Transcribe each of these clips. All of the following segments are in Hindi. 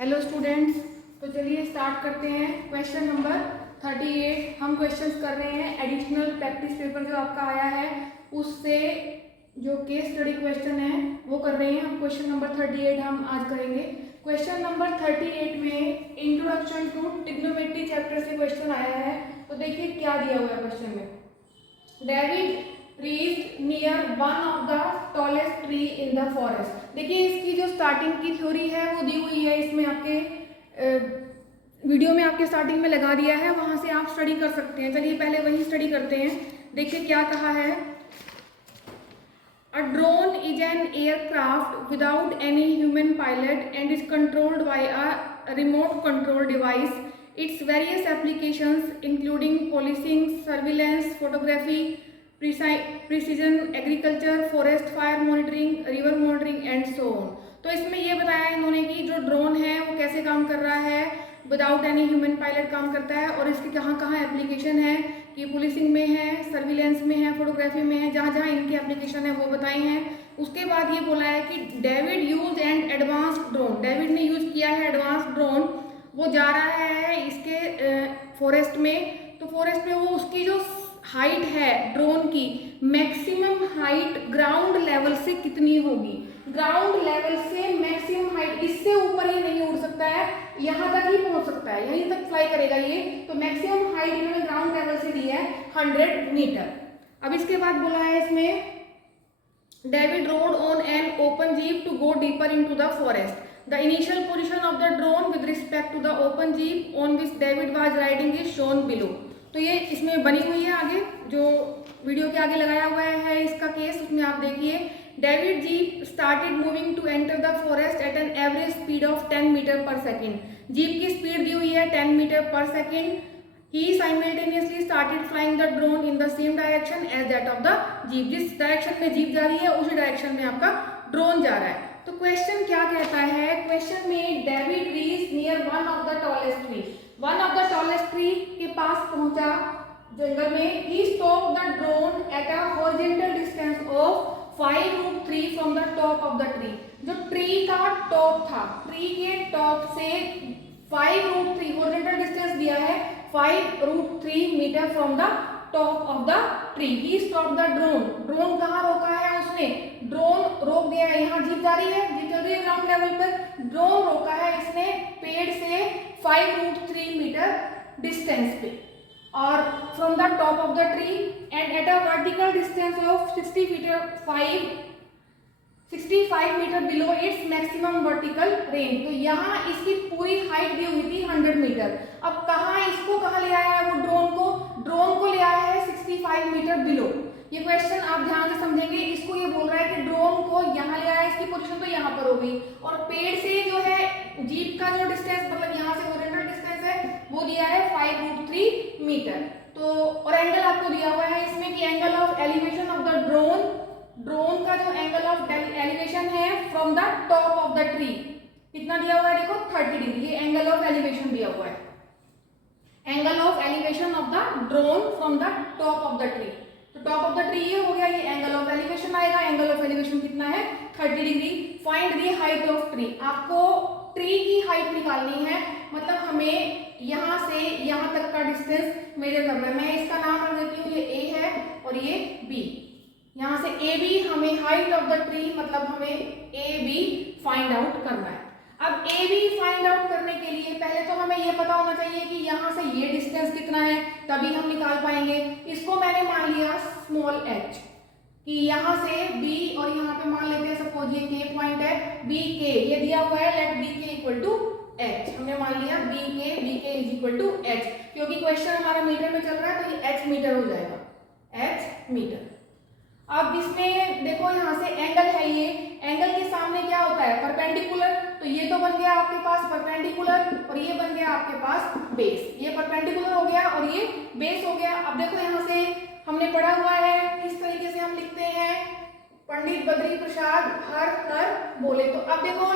हेलो स्टूडेंट्स, तो चलिए स्टार्ट करते हैं। क्वेश्चन नंबर 38 हम क्वेश्चंस कर रहे हैं। एडिशनल प्रैक्टिस पेपर जो आपका आया है उससे जो केस स्टडी क्वेश्चन है वो कर रहे हैं हम। क्वेश्चन नंबर 38 हम आज करेंगे। क्वेश्चन नंबर 38 में इंट्रोडक्शन टू ट्रिग्नोमेट्री चैप्टर से क्वेश्चन आया है। तो देखिए क्या दिया हुआ है क्वेश्चन में। David reached near one of the tallest tree in the forest। देखिए इसकी जो स्टार्टिंग की थ्योरी है वो दी हुई है इसमें, आपके वीडियो में आपके स्टार्टिंग में लगा दिया है, वहां से आप स्टडी कर सकते हैं। चलिए पहले वही स्टडी करते हैं। देखिए क्या कहा है। A drone is an aircraft without any human pilot and is controlled by a remote control device. Its various applications including policing, surveillance, photography, precision agriculture, forest fire monitoring, river monitoring and so on. तो इसमें ये बताया इन्होंने कि जो ड्रोन है वो कैसे काम कर रहा है, विदाउट एनी ह्यूमन पायलट काम करता है, और इसकी कहाँ कहाँ एप्लीकेशन है कि पुलिसिंग में है, सर्विलेंस में है, फोटोग्राफी में है, जहाँ जहाँ इनकी एप्लीकेशन है वो बताई हैं। उसके बाद ये बोला है कि David use and advanced drone. David ने यूज किया है एडवांस्ड ड्रोन। वो जा रहा है इसके फॉरेस्ट में। तो फॉरेस्ट में वो उसकी जो हाइट है ड्रोन की, मैक्सिमम हाइट ग्राउंड लेवल से कितनी होगी। ग्राउंड लेवल से मैक्सिमम हाइट, इससे ऊपर ये नहीं उड़ सकता है, यहाँ तक ही पहुंच सकता है, यहीं तक फ्लाई करेगा ये। तो मैक्सिमम हाइट इन्होंने ग्राउंड लेवल से दी है 100 मीटर। अब इसके बाद बोला है इसमें David rode on an open jeep to go deeper into the forest. The initial position of the drone with respect to the open jeep on which David was riding is shown below. तो ये इसमें बनी हुई है, आगे जो वीडियो के आगे लगाया हुआ है इसका केस, उसमें आप देखिए। David jeep started moving to enter the forest at an average speed of 10 metre per second. Jeep की स्पीड दी हुई है 10 metre per second. He simultaneously started flying the drone in the same direction as that of the jeep. जिस डायरेक्शन में जीप जा रही है उसी डायरेक्शन में आपका ड्रोन जा रहा है। तो क्वेश्चन क्या कहता है, क्वेश्चन में David reach near one of the tallest tree. One of the tallest tree के पास पहुंचा जंगल में। He stop the drone at a horizontal distance of 5√3 from the top of the tree. जो ट्री का टॉप था, ट्री के टॉप से 5√3 हॉरिजॉन्टल डिस्टेंस दिया है 5√3 metre from the top of the tree. He stop the drone. Drone कहाँ रोका है उसने, ड्रोन रोक दिया है। यहाँ जीप जा रही है, जीप चल रही है ग्राउंड लेवल पर, ड्रोन रोका है इसने पेड़ से 5√3 मीटर डिस्टेंस पे, और from the top of the tree and at a vertical distance of 65 metre below its maximum vertical range. तो यहाँ इसकी पूरी हाइट दी हुई थी 100 मीटर। अब कहाँ ले आया है वो ड्रोन को ले आया है 65 मीटर बिलो। ये क्वेश्चन आप ध्यान से समझेंगे। इसको ये बोल रहा है कि ड्रोन को यहाँ ले आया, इसकी पोजीशन तो यहाँ पर हो गई, और पेड़ से जो है जीप का जो डिस्टेंस, मतलब यहाँ से हॉरिजॉन्टल डिस्टेंस है वो दिया है 5√3 मीटर। तो और एंगल आपको दिया हुआ है इसमें कि angle of elevation of the drone का जो एंगल ऑफ एलिवेशन है from the top of the tree कितना दिया हुआ है, देखो 30 डिग्री। ये एंगल ऑफ एलिवेशन दिया हुआ है, angle of elevation of the drone from the top of the tree. तो टॉप ऑफ द ट्री ये हो गया, ये एंगल ऑफ एलिवेशन आएगा। एंगल ऑफ एलिवेशन कितना है 30 degree. Find the height of tree. आपको ट्री की हाइट निकालनी है, मतलब हमें यहाँ से यहाँ तक का डिस्टेंस मेजर करना है। मैं इसका नाम रख देती हूँ, ये ए है और ये बी। यहाँ से ए बी हमें हाइट ऑफ द ट्री, मतलब हमें ए बी फाइंड आउट करना है। अब ए बी फाइंड आउट करने के लिए पहले तो हमें ये पता होना चाहिए कि यहाँ से ये डिस्टेंस कितना है, तभी हम निकाल पाएंगे। इसको मैंने मान लिया स्मॉल h, कि यहाँ से b और यहाँ पे मान लेते हैं सपोज ये k पॉइंट है, b k ये दिया हुआ है, let b k equal to h। हमने मान लिया b k is equal to h, क्योंकि क्वेश्चन हमारा मीटर में चल रहा है तो ये h मीटर हो जाएगा, h मीटर। अब इसमें देखो यहाँ से एंगल है, ये एंगल के सामने क्या होता है परपेंडिकुलर। तो ये तो बन गया आपके पास परपेंडिकुलर और ये बन गया आपके पास बेस। ये परपेंडिकुलर हो गया और ये बेस हो गया। अब देखो यहाँ से हमने पढ़ा हुआ है किस तरीके से हम लिखते हैं, पंडित बद्री प्रसाद हर बोले। तो अब देखो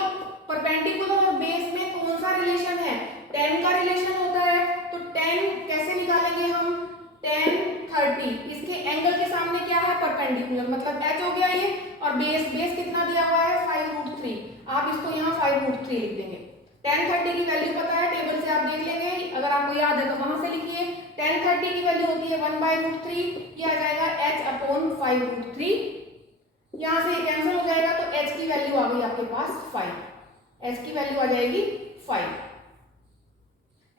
परपेंडिकुलर और बेस में कौन सा रिलेशन है, 10 का रिलेशन होता है। तो 10 कैसे निकालेंगे हम, 10 30। इसके एंगल के सामने क्या है परपेंडिकुलर, मतलब h हो गया ये, और बेस कितना दिया हुआ है 5√3। आप इसको यहाँ 5√3 लिख देंगे। 10:30 की वैल्यू पता है, टेबल से आप देख लेंगे, अगर आपको याद है तो वहां से लिखिए। 10:30 की वैल्यू होती है 1/√3, ये आ जाएगा h/5√3। यहाँ से कैंसिल हो जाएगा तो h की वैल्यू आ गई आपके पास 5, h की वैल्यू आ जाएगी 5।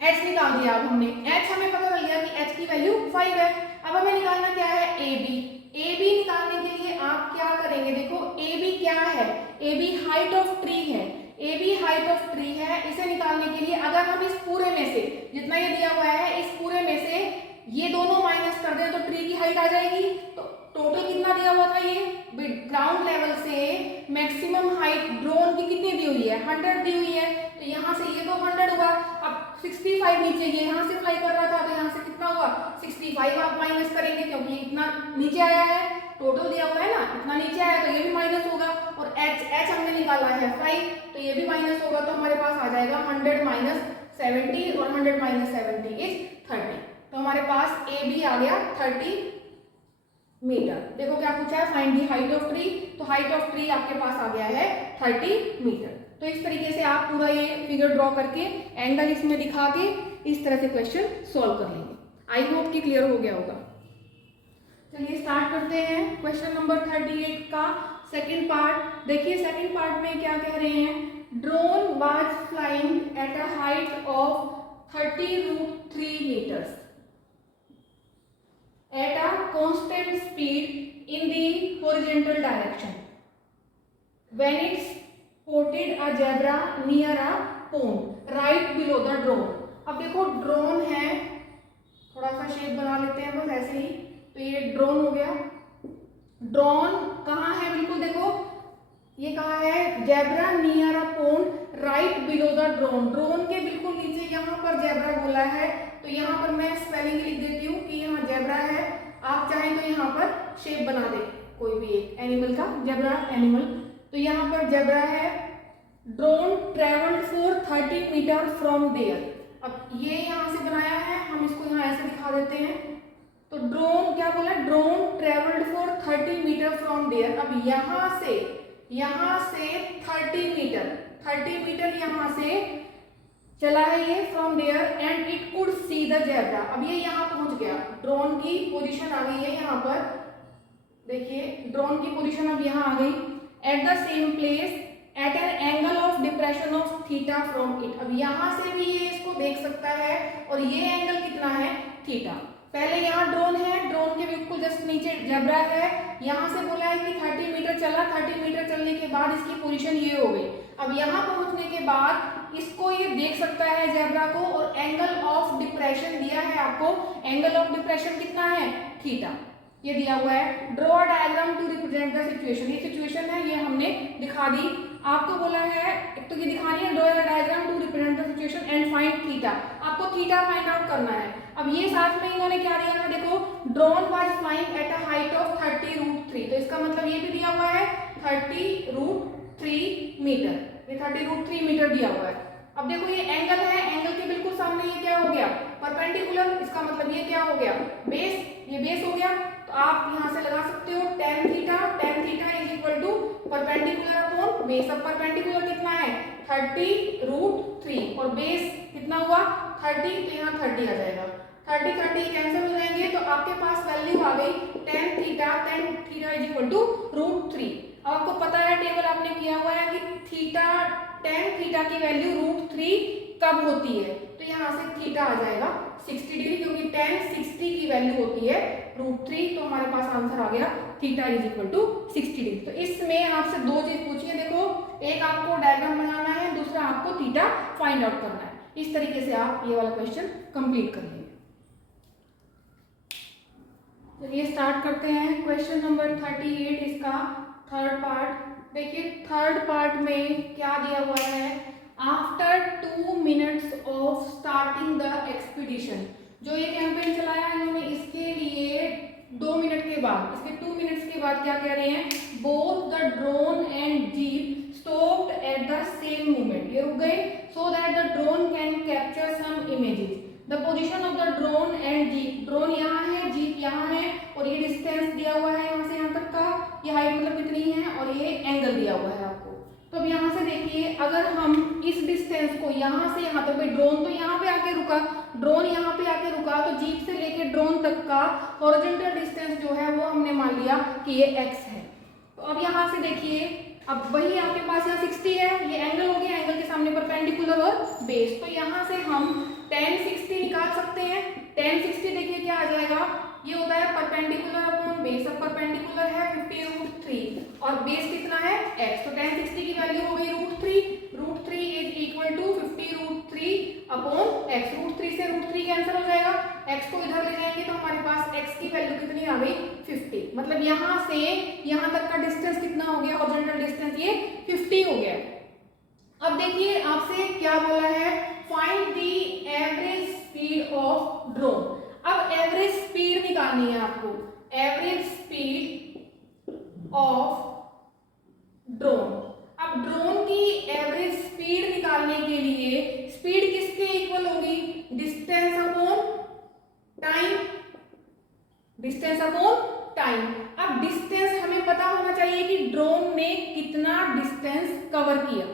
h निकाल दिया अब हमने, h हमें पता चल गया कि h की वैल्यू 5 है। अब हमें निकालना क्या है, AB। AB निकालने के लिए आप क्या करेंगे, देखो AB क्या है, AB हाइट ऑफ ट्री है, AB हाइट ऑफ ट्री है। इसे निकालने के लिए अगर हम इस पूरे में से जितना ये दिया हुआ है, इस पूरे में से ये दोनों माइनस कर दें तो ट्री की हाइट आ जाएगी। तो टोटल कितना दिया हुआ था, ये ग्राउंड लेवल से मैक्सिमम हाइट ड्रोन की कितनी दी हुई है, 100 दी हुई है। तो यहाँ से ये तो 100 हुआ, अब 65 नीचे, ये यहाँ से फ्लाई कर रहा था तो यहाँ से कितना हुआ 65 आप माइनस करेंगे, क्योंकि ये इतना नीचे आया है, टोटल दिया हुआ है ना, इतना नीचे आया तो ये भी माइनस होगा। और h हमने निकाला है 5, तो ये भी माइनस होगा। तो हमारे पास आ जाएगा 100 माइनस 70 और 100 माइनस 70 इज 30। तो हमारे पास ए बी आ गया 30 मीटर। देखो क्या पूछा है, find the height of tree, तो हाइट ऑफ ट्री आपके पास आ गया है 30 मीटर। तो इस तरीके से आप पूरा ये फिगर ड्रॉ करके एंगल इसमें दिखा के इस तरह से क्वेश्चन सॉल्व कर लेंगे। आई होप कि क्लियर हो गया होगा। चलिए स्टार्ट करते हैं क्वेश्चन नंबर 38 का सेकंड पार्ट। देखिए सेकंड पार्ट में क्या कह रहे हैं, drone was flying at a height of 30√3 meters at a constant speed in the horizontal direction when it spotted a zebra near a pond right below the drone। अब देखो ड्रोन है, थोड़ा सा शेप बना लेते हैं बस ऐसे ही, तो ये ड्रोन हो गया। ड्रोन कहाँ है, बिल्कुल देखो ये कहाँ है, zebra near a pond right below the drone. Drone के बिल्कुल नीचे यहाँ पर जेब्रा बोला है, तो यहाँ पर मैं स्पेलिंग लिख देती हूँ कि यहाँ जेब्रा है। आप चाहें तो यहाँ पर शेप बना दे कोई भी एक एनिमल का, जेब्रा एनिमल। तो यहाँ पर जेब्रा है। Drone travelled for 30 metre from there. अब ये यहाँ से बनाया है, हम इसको यहाँ ऐसे दिखा देते हैं। तो ड्रोन क्या बोला, drone travelled for 30 metre from there. अब यहाँ से 30 मीटर यहाँ से चला है ये from there and it could see the zebra. अब ये यहाँ पहुंच गया, ड्रोन की पोजीशन आ गई है यहाँ पर, देखिए ड्रोन की पोजीशन अब यहाँ आ गई। Eight the same place at an angle of depression of theta from it. अब यहाँ से भी ये इसको देख सकता है और ये एंगल कितना है, थीटा। पहले यहाँ ड्रोन है, ड्रोन के बिल्कुल जस्ट नीचे जेब्रा है। यहाँ से बोला है कि 30 मीटर चला, 30 मीटर चलने के बाद इसकी पोजीशन ये हो गई। अब यहाँ पहुँचने के बाद इसको ये देख सकता है जेब्रा को, और एंगल ऑफ डिप्रेशन दिया है आपको। एंगल ऑफ डिप्रेशन कितना है, थीटा, ये दिया हुआ है। Draw diagram to represent the situation. ये सिचुएशन है, ये हमने दिखा दी। आपको बोला है एक तो ये दिखानी है, draw diagram to represent the situation and find theta. आपको थीटा फाइंड आउट करना है। अब ये साथ में इन्होंने क्या दिया है, देखो drone was flying at a height of 30√3, तो इसका मतलब ये भी दिया हुआ है 30√3 मीटर। ये 30√3 मीटर दिया हुआ है। अब देखो ये एंगल है, एंगल के बिल्कुल सामने ये क्या हो गया, परपेंडिकुलर। इसका मतलब ये क्या हो गया, बेस, ये बेस हो गया। तो आप यहाँ से लगा सकते हो tan theta is equal to perpendicular upon base. अब परपेंडिकुलर कितना है 30√3 और बेस कितना हुआ 30, तो यहाँ 30 आ जाएगा। 30 कैंसिल हो जाएंगे तो आपके पास वैल्यू आ गई tan theta is equal to √3। अब आपको पता है, टेबल आपने किया हुआ है कि tan थीटा की वैल्यू √3 कब होती है, तो यहाँ से थीटा आ जाएगा 60 डिग्री, क्योंकि tan 60 की वैल्यू होती है √3। तो हमारे पास आंसर आ गया theta is equal to 60 degree. तो इसमें आपसे दो चीज पूछी है, देखो एक आपको डायग्राम बनाना है, दूसरा आपको थीटा फाइंड आउट करना है। इस तरीके से आप ये वाला क्वेश्चन कंप्लीट कर लेंगे। चलिए स्टार्ट करते हैं क्वेश्चन नंबर 38, इसका थर्ड पार्ट। देखिए थर्ड पार्ट में क्या दिया हुआ है, after 2 minutes of starting the expedition. जो ये कैंपेन चलाया है इन्होंने, इसके लिए 2 मिनट के बाद, इसके 2 मिनट्स के बाद क्या कह रहे हैं, both the drone and jeep stopped at the same moment. ये रुक गए so that the drone can capture some images. The position of the drone and jeep, drone यहाँ है, जीप यहाँ है, और ये डिस्टेंस दिया हुआ है यहाँ से यहाँ तक का, ये हाइट मतलब कितनी है, और ये एंगल दिया हुआ है आपको। तो अब यहाँ से देखिए, अगर हम इस डिस्टेंस को यहाँ से यहाँ तक, भाई ड्रोन तो यहाँ पे आके रुका, ड्रोन यहाँ पे आके रुका, तो जीप से लेके ड्रोन तक का हॉरिजॉन्टल डिस्टेंस जो है वो हमने मान लिया कि ये x है। तो अब यहाँ से देखिए, अब वही आपके पास यहाँ 60 है, ये एंगल हो गया, एंगल के सामने परपेंडिकुलर और बेस, तो यहाँ से हम tan 60 निकाल सकते हैं। tan 60 देखिए क्या आ जाएगा, ये होता है परपेंडिकुलर अपॉन बेस, अब परपेंडिकुलर है 50√3 और बेस कितना है x, तो tan 60 की वैल्यू हो गई √3 is equal to 50√3 upon x, √3 से √3 कैंसिल हो जाएगा, x को इधर ले जाएंगे तो हमारे पास x की वैल्यू कितनी आ गई 50, मतलब यहाँ से यहाँ तक का डिस्टेंस कितना हो गया, हॉरिजॉन्टल डिस्टेंस ये 50 हो गया। अब देखिए आपसे क्या बोला है, find the average speed of drone. अब एवरेज स्पीड निकालनी है आपको, एवरेज स्पीड ऑफ ड्रोन। अब ड्रोन की एवरेज स्पीड निकालने के लिए स्पीड किसके इक्वल होगी, distance upon time, distance upon time. अब डिस्टेंस हमें पता होना चाहिए कि ड्रोन ने कितना डिस्टेंस कवर किया,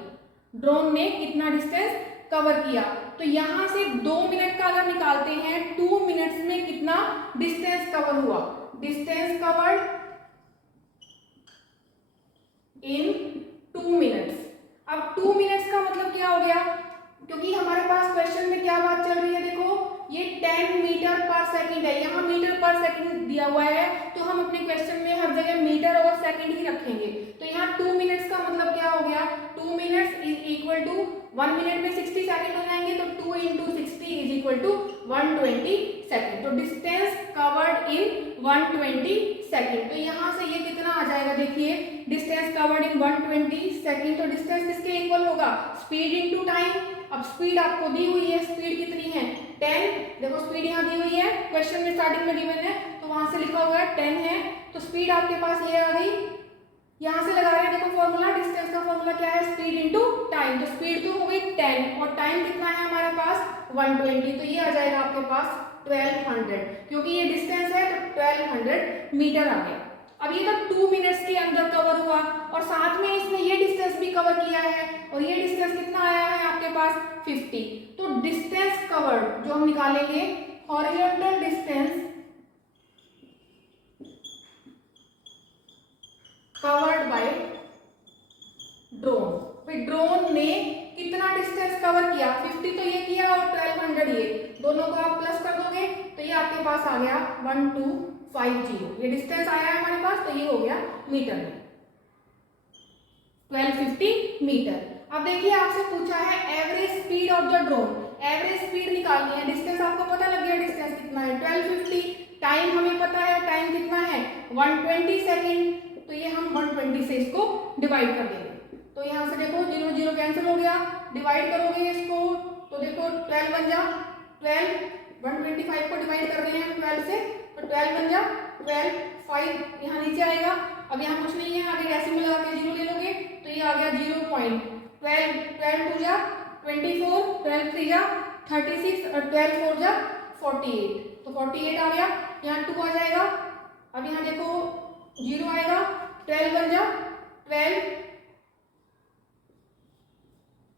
ड्रोन ने कितना डिस्टेंस कवर किया, तो यहां से 2 मिनट का अगर निकालते हैं, 2 मिनट्स में कितना डिस्टेंस कवर हुआ, डिस्टेंस कवर्ड इन 2 मिनट्स। अब 2 मिनट्स का मतलब क्या हो गया, क्योंकि हमारे पास क्वेश्चन में क्या बात चल रही है, देखो ये 10 मीटर पर सेकंड है, यहाँ मीटर पर सेकंड दिया हुआ है, तो हम अपने क्वेश्चन में हर जगह मीटर और सेकंड ही रखेंगे। तो यहाँ 2 मिनट्स का मतलब क्या हो गया, 2 minutes is equal to 1 minute में 60 सेकंड हो जाएंगे, तो 2 × 60 इज इक्वल टू 120 सेकंड। तो डिस्टेंस कवर्ड इन 120 सेकंड, तो यहाँ से ये कितना आ जाएगा, देखिए डिस्टेंस कवर्ड इन 120 सेकंड, तो डिस्टेंस किसके इक्वल होगा, स्पीड इनटू टाइम। अब स्पीड आपको दी हुई है, स्पीड कितनी है 10, देखो स्पीड यहाँ दी हुई है, क्वेश्चन में स्टार्टिंग में गिवन है, तो वहां से लिखा हुआ है 10 है, तो स्पीड आपके पास ये आ गई, यहाँ से लगा रहे हैं, देखो फॉर्मूला, डिस्टेंस का फॉर्मूला क्या है, स्पीड इनटू टाइम, तो स्पीड तो हो गई 10 और टाइम कितना है हमारे पास 120, तो ये आ जाएगा आपके पास 1200, क्योंकि ये डिस्टेंस है तो 1200 मीटर आ गया। अब ये तो 2 मिनट्स के अंदर कवर हुआ और साथ में इसने ये डिस्टेंस भी कवर किया है, और ये डिस्टेंस कितना आया है आपके पास 50, तो डिस्टेंस कवर्ड जो हम निकालेंगे, horizontal distance covered by drone. फिर ड्रोन ने कितना डिस्टेंस कवर किया, 50 तो ये किया और 1200 ये, दोनों को आप प्लस कर दोगे तो ये आपके पास आ गया 1250, ये डिस्टेंस आया है हमारे पास, तो ये हो गया मीटर में 1250 मीटर। अब देखिए आपसे पूछा है average speed of the drone, average speed निकालनी है, डिस्टेंस आपको पता लग गया, डिस्टेंस कितना है 1250, टाइम हमें पता है, टाइम कितना है 120 सेकेंड, तो ये हम 120 से इसको डिवाइड कर देंगे, तो यहाँ से देखो 0 0 कैंसिल हो गया, डिवाइड करोगे इसको तो देखो 12 बन जा 12, 125 को डिवाइड कर रहे हैं 12 से, तो 12 बन जा 12, 5 यहाँ नीचे आएगा, अब यहाँ कुछ नहीं है, आगे डेसिमल लगा के 0 ले लोगे तो ये आ गया 0.12, 12 2 जा 24, 12 3 जा 36 और 12 4 जा 48, तो 48 आ गया, यहाँ 2 आ जाएगा, अब यहाँ देखो 0 आएगा, 12 बन जा 12,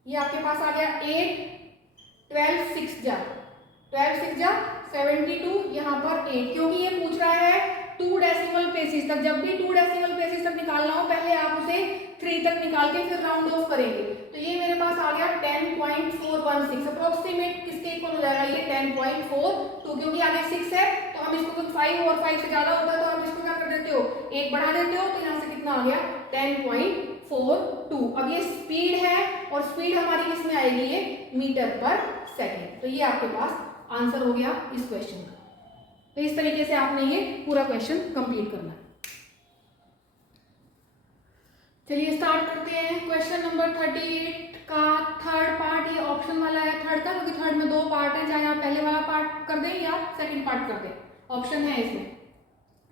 ये आपके पास आ गया 8, 12 6 जा 72, यहाँ पर 8, क्योंकि ये पूछ रहा है 2 डेसिमल प्लेसेस तक, जब भी 2 डेसिमल प्लेसेस तक निकालना हो पहले आप उसे 3 तक निकाल के फिर राउंड ऑफ करेंगे, तो ये मेरे पास आ गया 10.416, अप्रोक्सीमेट किसके इक्वल हो जाएगा ये 10.42, क्योंकि आगे 6 है तो हम इसको 5 और 5 से ज्यादा होता है तो आप इसको क्या कर देते हो, 1 बढ़ा देते हो, तो यहाँ से कितना आ गया 10.42। अब ये स्पीड है और स्पीड हमारी किसमें आएगी, ये मीटर पर सेकेंड, तो ये आपके पास आंसर हो गया इस क्वेश्चन का। तो इस तरीके से आपने ये पूरा क्वेश्चन कंप्लीट करना है। चलिए स्टार्ट करते हैं क्वेश्चन नंबर 38 का थर्ड पार्ट, ये ऑप्शन वाला है थर्ड का, क्योंकि थर्ड में 2 पार्ट है, चाहे आप पहले वाला पार्ट कर दें या सेकंड पार्ट कर दें, ऑप्शन है इसमें।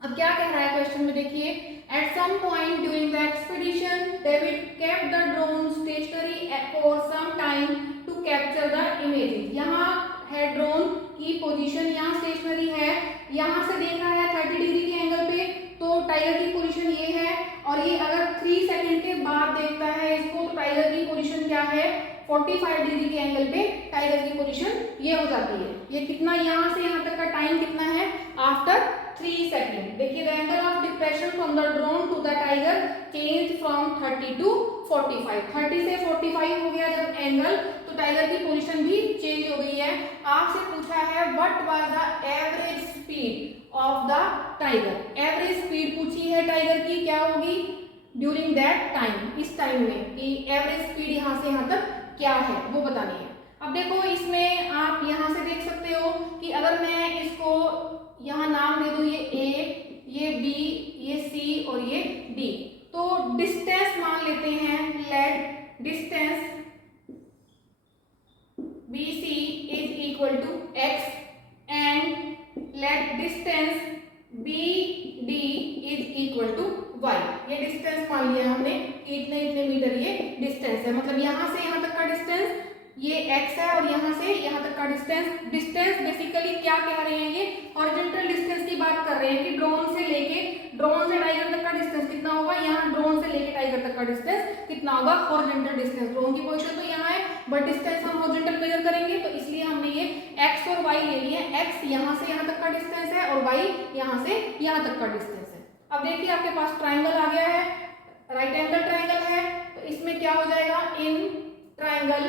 अब क्या कह रहा है क्वेश्चन में देखिए, at some point during the expedition David kept the drone stationary for some time to capture the images. यहाँ है ड्रोन की पोजीशन, यहाँ स्टेशनरी है, यहाँ से देख रहा है 30 डिग्री के एंगल पे, तो टाइगर की पोजीशन ये है, और ये अगर 3 सेकंड के बाद देखता है इसको, तो टाइगर 45 डिग्री के एंगल पे टाइगर की पोजीशन ये हो जाती है। ये कितना, यहाँ से यहाँ तक का टाइम कितना है, आफ्टर 3 सेकेंड। देखिए the angle of depression from the drone to the tiger change from 30 to 45। 30 से 45 हो गया जब एंगल, तो टाइगर की पोजीशन भी चेंज हो गई है। आपसे पूछा है what was the average speed of the tiger. Average speed पूछी है टाइगर की, क्या होगी ड्यूरिंग दैट टाइम, इस टाइम में, कि एवरेज स्पीड यहाँ से यहाँ तक क्या है वो बतानी है। अब देखो इसमें आप यहाँ से देख सकते हो कि अगर मैं इसको यहाँ नाम दे दूं, ये ए, ये बी, ये सी और ये डी, तो डिस्टेंस मान लेते हैं, let distance BC is equal to x and let distance BD is equal to y। ये डिस्टेंस मान लिया हमने कि इतने इतने मीटर ये डिस्टेंस है, मतलब यहाँ से यहाँ तक का डिस्टेंस ये x है और यहाँ से यहाँ तक का डिस्टेंस। डिस्टेंस बेसिकली क्या कह रहे हैं, ये हॉरिजॉन्टल डिस्टेंस की बात कर रहे हैं कि ड्रोन से टाइगर तक का डिस्टेंस कितना होगा, यहाँ ड्रोन से लेके टाइगर तक का डिस्टेंस कितना होगा, हॉरिजॉन्टल डिस्टेंस। ड्रोन की पोजीशन तो यहाँ है बट डिस्टेंस हम हॉरिजॉन्टल मेजर करेंगे, तो इसलिए हमने ये x और y ले लिए। x यहाँ से यहाँ तक का डिस्टेंस है और y यहाँ से यहाँ तक का डिस्टेंस है। अब देखिए आपके पास ट्राइंगल आ गया है, राइट एंगल ट्राइंगल है, तो इसमें क्या हो जाएगा, इन ट्राइंगल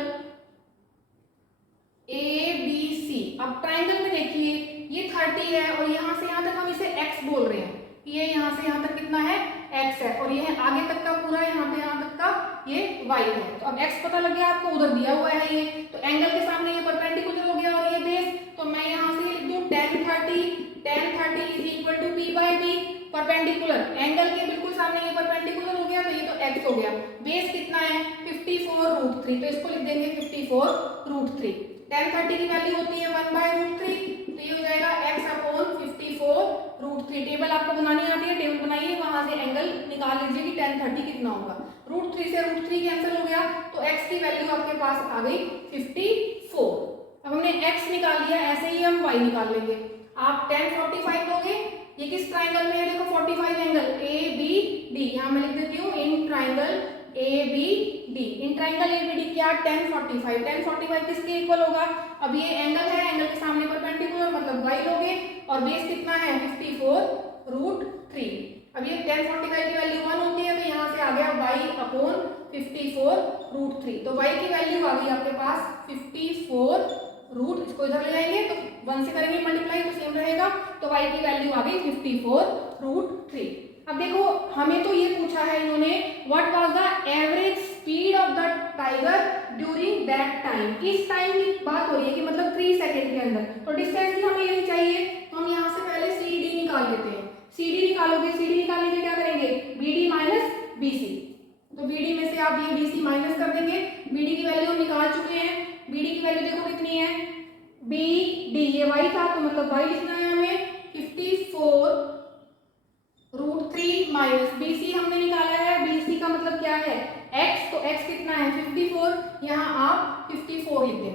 ABC। अब ट्राइंगल में देखिए ये 30 है और यहाँ से यहाँ तक हम इसे x बोल रहे हैं, ये यहाँ से यहाँ तक कितना है, x है, और ये आगे तक का पूरा यहाँ पे यहाँ तक का ये y है। तो अब x पता लग गया आपको, उधर दिया हुआ है ये, तो एंगल के सामने ये परपेंडिकुलर हो गया और ये बेस, तो मैं यहाँ से लिख दूं tan 30 is equal to p by b। Perpendicular angle के बिल्कुल सामने ये परपेंडिकुलर हो गया, तो ये तो x हो गया। बेस कितना है 54√3, तो इसको लिख देंगे 54√3। tan 30 की वैल्यू होती है 1/√3, तो ये हो जाएगा x अपॉन 54√3। टेबल आपको बनानी आती है, टेबल बनाइए, वहां से एंगल निकाल लीजिए कि tan 30 कितना होगा। √3 से √3 कैंसिल हो गया, तो x की वैल्यू आपके पास आ गई 54। अब हमने x निकाल लिया, ऐसे ही हम y निकाल लेंगे। आप tan 45 लोगे, ये किस ट्राइंगल में है, देखो 45 एंगल ABD, यहाँ मैं लिख देती हूँ in triangle ABD। In triangle ABD क्या, tan 45 किसके इक्वल होगा, अब ये एंगल है, एंगल के सामने परपेंडिकुलर मतलब y लोगे, और बेस कितना है 54√3। अब ये tan 45 की वैल्यू 1 होती है, तो यहाँ से आ गया y अपॉन 54√3, तो y की वैल्यू आ गई आपके पास 54 रूट, इसको इधर ले जाएंगे तो 1 से करेंगे मल्टीप्लाई तो सेम रहेगा, तो y की वैल्यू आ गई 54√3। अब देखो हमें तो ये पूछा है इन्होंने what was the average speed of the tiger during that time. इस टाइम की बात हो रही है कि मतलब 3 सेकंड के अंदर, तो डिस्टेंस भी हमें यही चाहिए, तो हम यहाँ से पहले CD निकाल लेते हैं। CD निकालोगे, CD निकालने के क्या करेंगे, BD माइनस BC, तो BD में से आप ये BC माइनस कर देंगे। BD की वैल्यू हम निकाल चुके हैं, BD की वैल्यू देखो कितनी है, BD ये y था, तो मतलब y लिखना है हमें 54√3 माइनस BC हमने निकाला है, BC का मतलब क्या है x, तो x कितना है 54, यहाँ आप 54 लिख देंगे,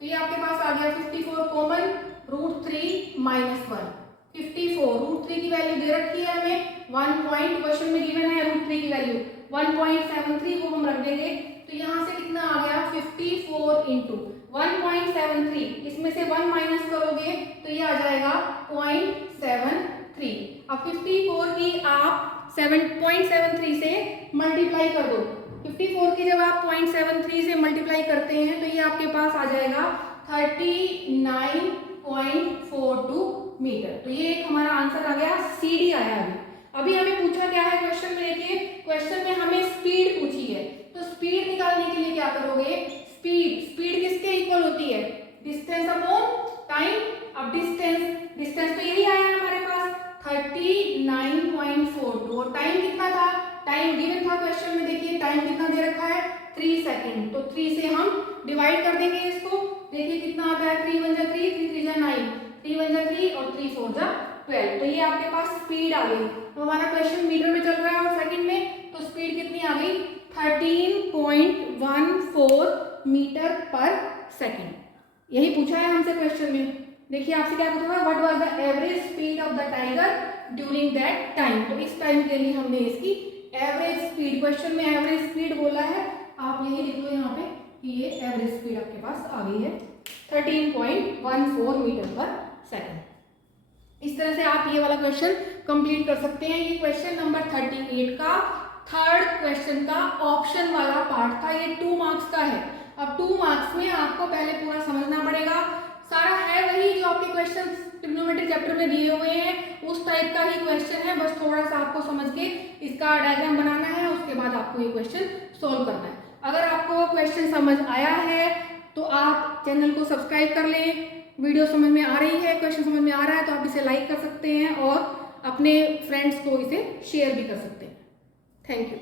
तो ये आपके पास आ गया 54 कॉमन √3 माइनस 1। 54 √3 की वैल्यू दे रखी है हमें 1 पॉइंट, क्वेश्चन में गिवन है √3 की वैल्यू 1.73, वो हम रख देंगे, तो यहाँ से कितना आ गया 54 इंटू 1.73, इसमें से 1 माइनस करोगे तो ये आ जाएगा 0.73। अब 54 की आप 7.73 से मल्टीप्लाई कर दो, 54 की जब आप 0.73 से मल्टीप्लाई करते हैं तो ये आपके पास आ जाएगा 39.42 मीटर, तो ये एक हमारा आंसर आ गया, CD आया। अभी हमें पूछा क्या है क्वेश्चन में, देखिए क्वेश्चन में हमें स्पीड पूछी है, तो स्पीड निकालने के लिए क्या करोगे, स्पीड किसके इक्वल होती है, डिस्टेंस अपॉन टाइम। अब डिस्टेंस तो यही आया हमारे पास 39.42, और टाइम कितना था, टाइम गिवन था क्वेश्चन में, देखिए टाइम कितना दे रखा है 3 सेकंड, तो 3 से हम डिवाइड कर देंगे इसको, देखिए कितना आता है 3 1 जा 3, 3 3 जा 9, 3 1 जा 3 और 3 4 जा 12, तो ये आपके पास स्पीड आ गई। तो हमारा क्वेश्चन मीटर में चल रहा है और सेकंड में, तो स्पीड कितनी आ गई 13.14 मीटर पर सेकंड, यही पूछा है हमसे क्वेश्चन में। देखिए आपसे क्या पूछा है, what was the average speed of the tiger during that time, तो इस टाइम के लिए हमने इसकी एवरेज स्पीड, क्वेश्चन में एवरेज स्पीड बोला है, आप यही लिख लो यहाँ पे कि ये एवरेज स्पीड आपके पास आ गई है 13.14 मीटर पर सेकंड। इस तरह से आप ये वाला क्वेश्चन कंप्लीट कर सकते हैं। ये क्वेश्चन नंबर 38 का थर्ड क्वेश्चन का ऑप्शन वाला पार्ट था। ये 2 मार्क्स का है। अब 2 मार्क्स में आपको पहले पूरा समझना पड़ेगा। सारा है वही जो आपके क्वेश्चन ट्रिग्नोमेट्री चैप्टर में दिए हुए हैं, उस टाइप का ही क्वेश्चन है, बस थोड़ा सा आपको समझ के इसका डायग्राम बनाना है, उसके बाद आपको ये क्वेश्चन सोल्व करना है। अगर आपको क्वेश्चन समझ आया है तो आप चैनल को सब्सक्राइब कर लें। वीडियो समझ में आ रही है, क्वेश्चन समझ में आ रहा है तो आप इसे लाइक कर सकते हैं और अपने फ्रेंड्स को इसे शेयर भी कर सकते हैं। Thank you.